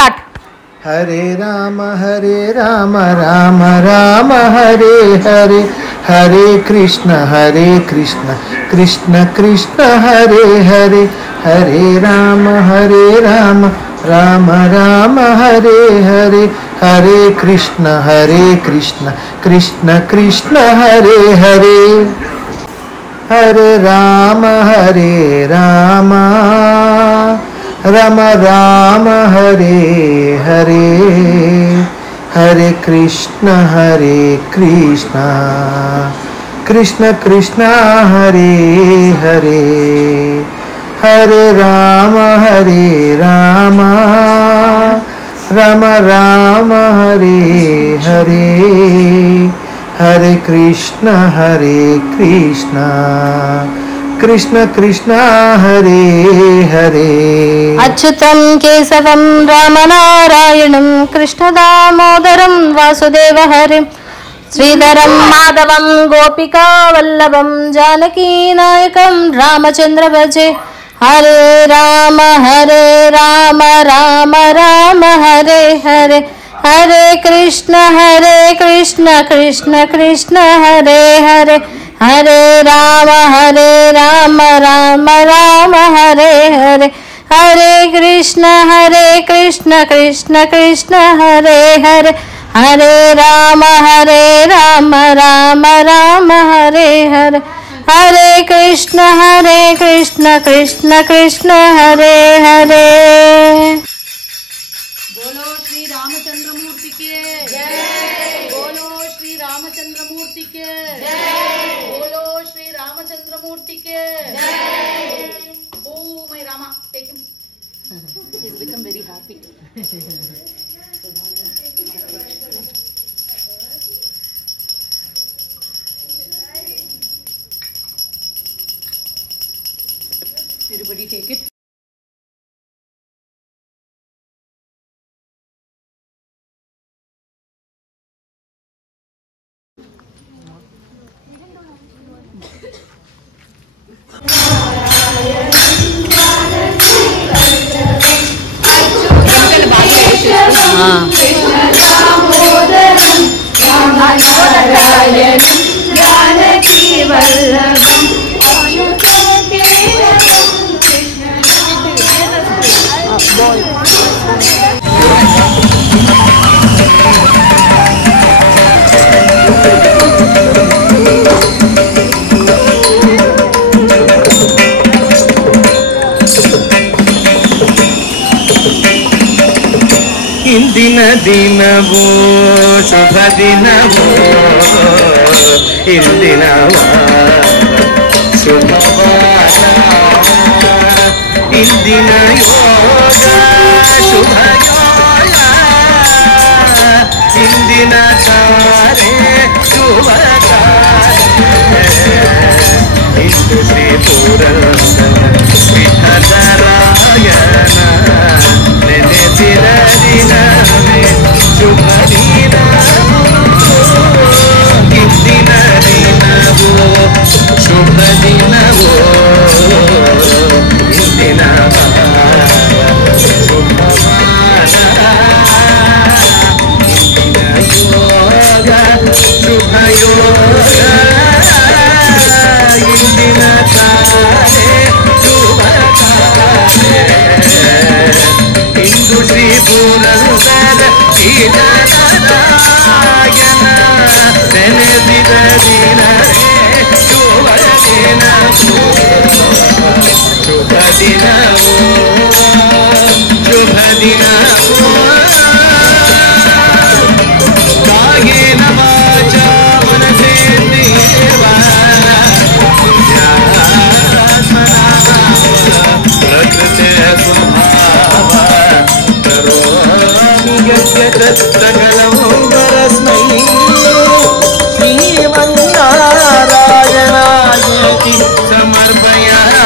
Start. ಹರೇ ರಾಮ ರಾಮ ರಾಮ ಹರೇ ಹರೇ, ಹರೇ ಕೃಷ್ಣ ಕೃಷ್ಣ ಕೃಷ್ಣ ಹರೇ ಹರೇ, ಹರೇ ರಾಮ ರಾಮ ರಾಮ ಹರೇ ಹರೇ, ಹರೇ ಕೃಷ್ಣ ಕೃಷ್ಣ ಕೃಷ್ಣ ಹರೇ ಹರೇ. ಹರೇ ರಾಮ ರಾಮ ರಾಮ ಹರೇ ಹರೇ, ಹರೇ ಕೃಷ್ಣ ಕೃಷ್ಣ ಕೃಷ್ಣ ಹರೇ ಹರೇ, ಹರೇ ರಾಮ ರಾಮ ರಾಮ ಹರೇ ಹರೇ, ಹರೇ ಕೃಷ್ಣ ಕೃಷ್ಣ ಕೃಷ್ಣ ಹರೇ ಹರೇ. ಅಚ್ಯುತಂ ಕೇಶವಂ ರಾಮನಾರಾಯಣಂ ಕೃಷ್ಣ ದಾಮೋದರಂ ವಾಸುದೇವ ಹರಿಂ, ಶ್ರೀಧರಂ ಮಾಧವಂ ಗೋಪಿಕಾ ವಲ್ಲಭಂ ಜಾನಕೀ ನಾಯಕಂ ರಾಮಚಂದ್ರ ಭಜೆ. ಹರೇ ರಾಮ ರಾಮ ರಾಮ ಹರೇ ಹರೇ, ಹರೇ ಕೃಷ್ಣ ಕೃಷ್ಣ ಕೃಷ್ಣ ಹರೇ ಹರೇ, ಹರೇ ರಾಮ ರಾಮ ರಾಮ ಹರೇ ಹರೇ, ಹರೇ ಕೃಷ್ಣ ಕೃಷ್ಣ ಕೃಷ್ಣ ಹರೇ ಹರೇ, ಹರೇ ರಾಮ ರಾಮ ರಾಮ ಹರೇ ಹರೇ, ಹರೇ ಕೃಷ್ಣ ಕೃಷ್ಣ ಕೃಷ್ಣ ಹರೇ ಹರೇ. बोलो श्री रामचंद्र मूर्ति के जय, बोलो श्री रामचंद्र मूर्ति के जय, बोलो श्री रामचंद्र मूर्ति के जय. Oh my Rama, take him. He's become very happy. Everybody take it. ಇಂದಿನ ದಿನವೋ ಶುಭ ದಿನವೋ, ಇಂದಿನ ಶುಭವಾರ, ಇಂದಿನ ಯೋಗ ಶುಭ ಯೋಗ, ಇಂದಿನ ತಾರೆ ಶುಭ ತಾರೆ. ಇಂದು ಶ್ರೀ ಪುರಂದರ ವಿಠಲರಾಯನ ನೆನೆಸಿದ ದಿನವೇ ಶುಭ ದಿನವೋ, ಇಂದಿನ ದಿನವೋ ಶುಭ ದಿನವೋ, ಇಂದಿನ ಶುಭವಾರ, ಇಂದಿನ ಯೋಗ ಶುಭ ಯೋಗ, ಇಂದಿನ ತಾರೆ ಶುಭ ತಾರೆ. ಇಂದು ಶ್ರೀ ಪುರಂದರ ವಿಠಲರಾಯನ ನೆನೆಸಿದ ದಿನವೇ ಶುಭ ದಿನವೋ, ಶುಭ ದಿನವೋ, ಶುಭ ದಿನವೋ. ಕಾಯೇನ ವಾಚಾ ಮನಸೇಂದ್ರಿಯೇರ್ವ ಪ್ರಕೃತಿಯ ಸ್ವಭಾವ ಕರೋಮಿ ಯತ್ಸಕಲಂ ಪರಸ್ಮೈ ಶ್ರೀಮನ್ನಾರಾಯಣಾಯೇತಿ ಸಮರ್ಪಯಾಮಿ.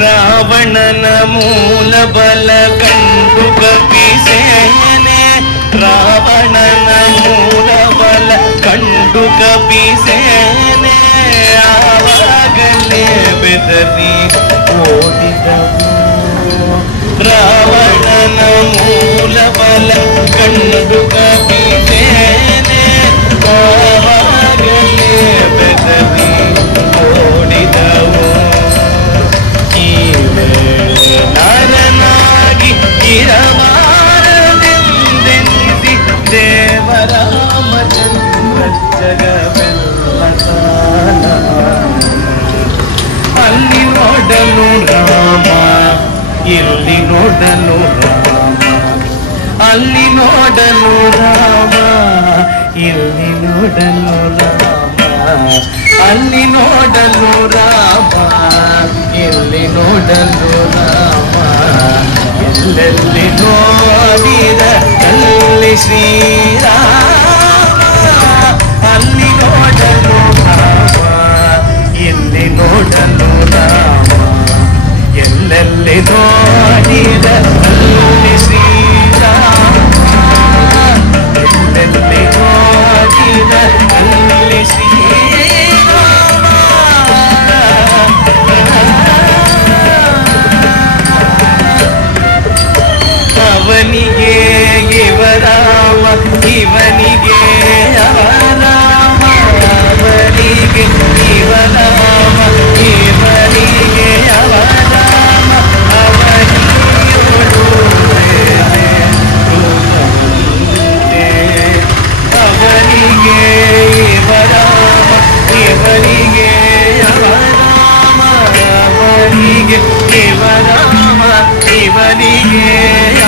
ರಾವಣನ ಮೂಲ ಬಲ ಕಂಡು ಕಪಿಸೇನೆ, ರಾವಣನ ಮೂಲ ಬಲ ಕಂಡು ಕಪಿಸೇನೆ, ಆವಾಗಲೇ ಬೆದರಿ ಓಡಿದವು. ರಾವಣನ ಮೂಲ ಬಲ ಕಂಡು ಕಪಿಸೇನೆ, ಆವಾಗಲೇ ಬೆದರಿ ಓಡಿದವು. ನರನಾಗಿ ಇರಬಾರದೆಂದೆನಿಸಿ ದೇವರಾಮಚಂದ್ರ ಜಗವೆಲ್ಲ ಕಾಲ. ಅಲ್ಲಿ ನೋಡಲು ರಾಮ, ಇಲ್ಲಿ ನೋಡಲು ರಾಮ, ಅಲ್ಲಿ ನೋಡಲು ರಾಮ, ಇಲ್ಲಿ ನೋಡಲು ರಾಮ, ಅಲ್ಲಿ ನೋಡಲು ರಾಮ, ಇಲ್ಲಿ ನೋಡಲು ರಾಮ, ಎಲ್ಲೆಲ್ಲಿ ನೋಡಿದ ಅಲ್ಲಿ ಶ್ರೀರಾಮ. ಅಲ್ಲಿ ನೋಡಲು ರಾಮ, ಇಲ್ಲಿ ನೋಡಲು ರಾಮ, ಎಲ್ಲೆಲ್ಲಿ ನೋಡಿದ ಅಲ್ಲಿ ಶ್ರೀರಾಮ, ಎಲ್ಲೆಲ್ಲಿ ನೋಡಿದ ಅಲ್ಲಿ ಶ್ರೀರಾಮ. ಅವನಿಗೆ ಇವರಾಮ, ಇವನಿಗೆ ಅವರಾಮ, ಅವನಿಗೆ ಇವರಾಮ, ಇವನಿಗೆ ಅವರಾಮ, ಅವನಿಯೋಳು ಅವನಿಗೆ ಇವರಾಮ, ಇವನಿಗೆ ಅವರಾಮ, ಅವನಿಗೆ ಇವರಾಮ, ಇವನಿಗೆ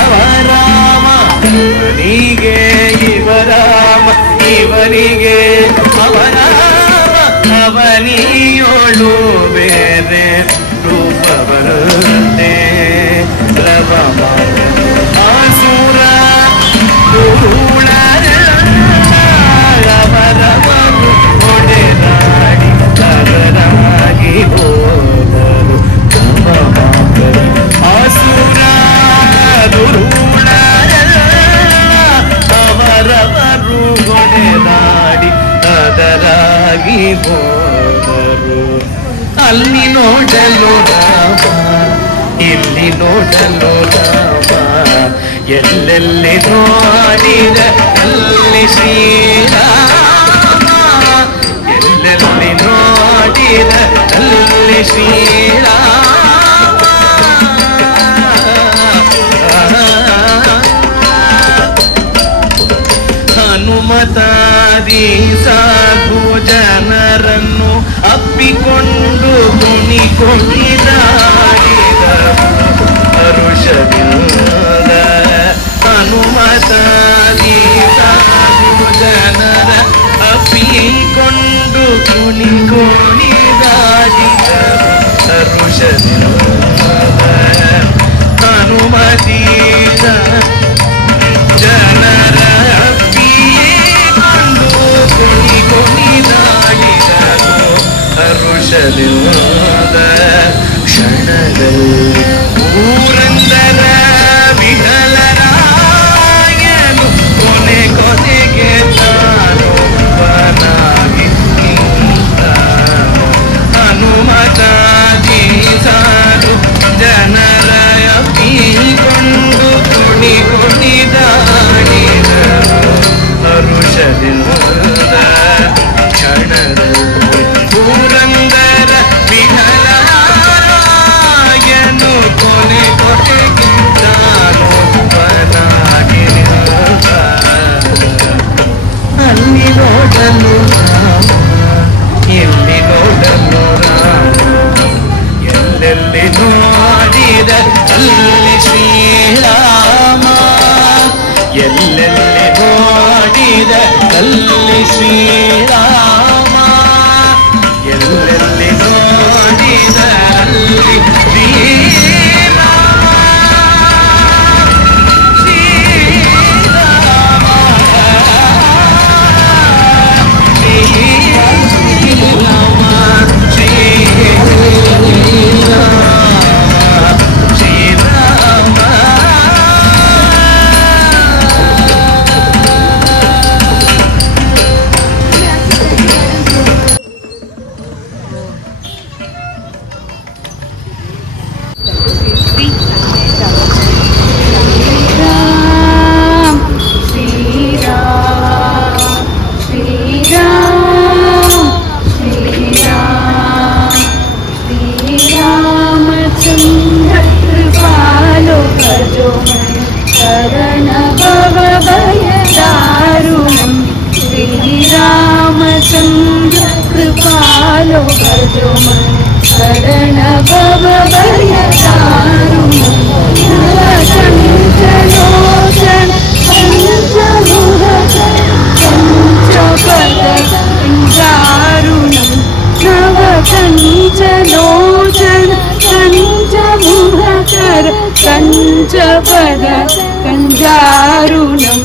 ಅವರಾಮ, ಇವನಿಗೆ ಇವರಾಮ, ಇವನಿಗೆ ಅವರಾಮ, ಅವನಿಯೋಳು ಬೇರೆ ರೂಪ ಬರುತ್ತೆ. ರವಮ ಆಸುರ ಅವರವರು ಒಡೆದಾಡಿ ಅದರಾಗಿ ಹೋದರು. ಆಸುರ ಅವರವರು ಒಡೆದಾಡಿ ಅದರಾಗಿ ಹೋದರು. ಅಲ್ಲಿ ನೋಡಲು ರಾಮ, ಇಲ್ಲಿ ನೋಡಲು ರಾಮ, ಎಲ್ಲೆಲ್ಲಿ ನೋಡಿದ ಅಲ್ಲಿ ಶ್ರೀರಾಮ, ಎಲ್ಲೆಲ್ಲಿ ನೋಡಿದ ಅಲ್ಲಿ ಶ್ರೀರಾಮ. ಹನುಮತಾದಿ ಸಾಧು ಜನರನ್ನು ಅಪ್ಪಿಕೊಂಡು ಕುಣಿದಾಡಿದರು ಹರುಷದಿಂದ. ಹನುಮತಾದಿ ಸಾಧು ಜನರ ಅಪ್ಪಿಕೊಂಡು ಕುಣಿದಾಡಿದರು ಹರುಷದಿಂದ. ಹನುಮತಿ ಜನರ ಅಪ್ಪಿಕೊಂಡು ಕುಣಿದಾಡಿದರು ಹರುಷದಿಂದ. ಕ್ಷಣದಲ್ಲಿ ಪೂರಂದರ ವಿಠಲರಾಯನು ಕೊನೆ ಕೊನೆಗೆ ತಾನೊಬ್ಬನಾಗಿ ನಿಂತ. ಹನುಮತಾದಿ ಸಾಧು ಜನರ ಅಪ್ಪಿಕೊಂಡು ಕುಣಿದಾಡಿದರು ಹರುಷದಿಂದ. ಕ್ಷಣದಲ್ಲಿ ಪೂರಂದರ ವಿಠಲರಾಯನು ಅಲ್ಲಿ ಶ್ರೀರಾಮ ಎಲ್ಲೆಲ್ಲಿ ನೋಡಿದ ಅಲ್ಲಿ ಶ್ರೀರಾಮ ಎಲ್ಲೆಲ್ಲಿ ನೋಡಿದ ಅಲ್ಲಿ ಶ್ರೀರಾಮ ಶ್ರೀರಾಮ ಶ್ರೀರಾಮ ಶ್ರೀರಾಮ श्रीरामचन्द्र कृपालो भजो मन शरण भव भय दारुणं नवचञ्चलोचन पञ्चमुखकर पञ्चपद दारुणं नवचञ्चलोचन पञ्चमुखकर पञ्चपद दारुणं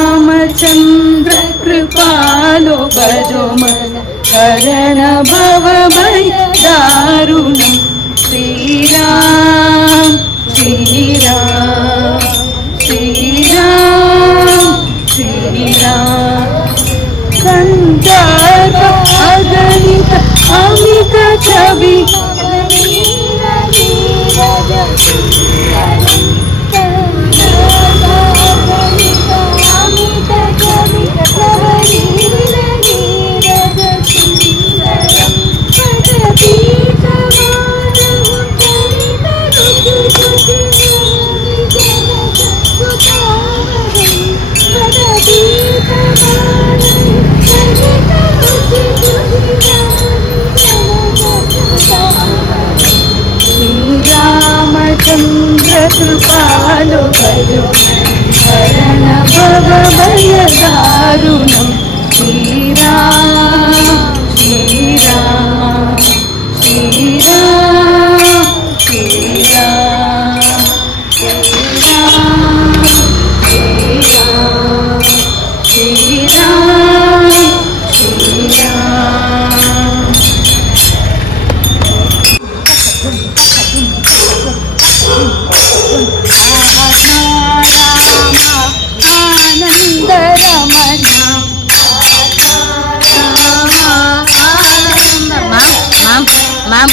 श्रीरामचन्द्र कृपालो भजो मन शरण भव भय दारुणं श्रीराम श्रीराम श्रीराम श्रीराम संताप अगणित अमित छवि श्रीरामचन्द्र कृपालो भजो शरण भव भय दारुणं श्रीराम श्रीराम श्रीराम श्रीराम श्रीराम श्रीराम श्रीराम आनंद रमना मैम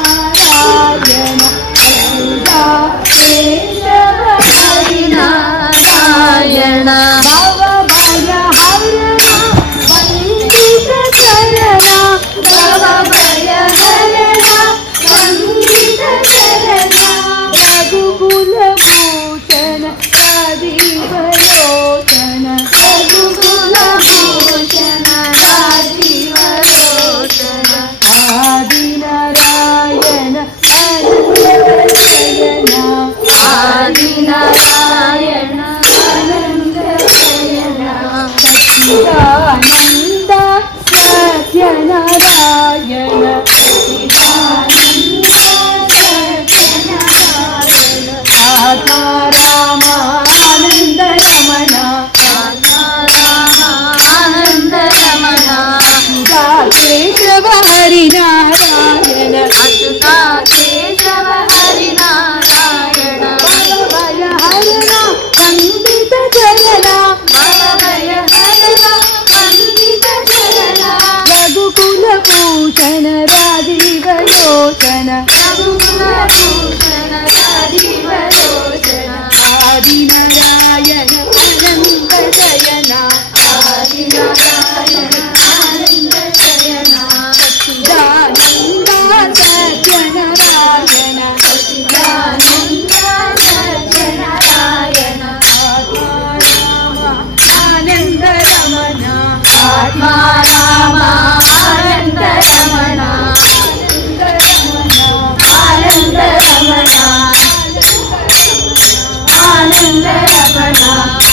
हरिनारायण हरिनारायण भव भय हरण वंदित चरण भव भय हरण वंदित चरण रघुकुल भूषण राजीवलोचन रघुकुल भूषण राजीवलोचन आदिनारायण आनन्दशयन आदिनारायण आनन्दशयन सच्चिदानन्द सत्यनारायण सच्चिदानन्द सत्यनारायण आत्मा राम आनन्द रमण आत्मा राम आनन्द रमण केशव हरिनारायण अच्युता केशव हरिनारायण भय हरण वंदित चरण भय हरण वंदित चरण रघुकुल भूषण राजीवलोचन रघुकुल भूषण राजीवलोचन आदिनारायण आनन्द शयन आदिनारायण आनन्द शयन सच्चिदानन्द सत्यनारायण सच्चिदानन्द सत्यनारायण आनन्द रमण आत्मा राम आनन्द रमण पुरंदर रमणा